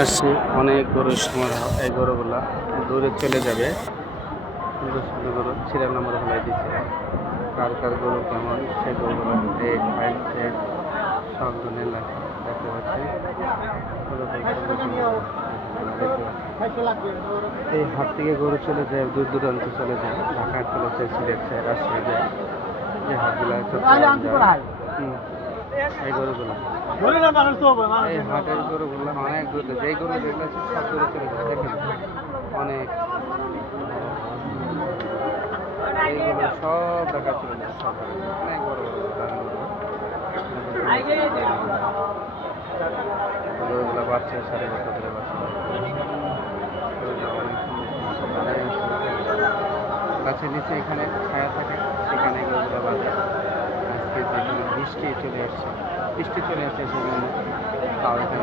আসছে অনেক গরুর সমারোহ। এই গরুগুলা দূরে চলে যাবে। সুন্দর সুন্দর গরু সিরিয়াল নাম্বার ফেলাই দিচ্ছে। কার কার গরু কেমন সেই গরুগুলো রেট ফাইল রেট সব ধরনের লেখা দেখতে পাচ্ছি। এই হাট থেকে গরু চলে যায়, দূর দূরান্ত চলে যায়, ঢাকা চলে যায়, সিলেট যায়, রাজশাহী যায়, যে হাটগুলা চট্টগ্রাম যায়। এই গরুগুলা এই হাটের গরুগুলো অনেক দূর, যেই গরু যেগুলো আছে সব দূরে চলে যায়। দেখেন অনেক এইগুলো সব দেখা চলে যায়, সব অনেক বড় বড় দামি গরুগুলো বাচ্চা 7.5 বছর ধরে বাচ্চা অনেক গাছের নিচে এখানে ছায়া থাকে, সেখানে গরুগুলো বাঁধে। আজকে যেখানে বৃষ্টি চলে আসছে সেজন্য তাও এখানে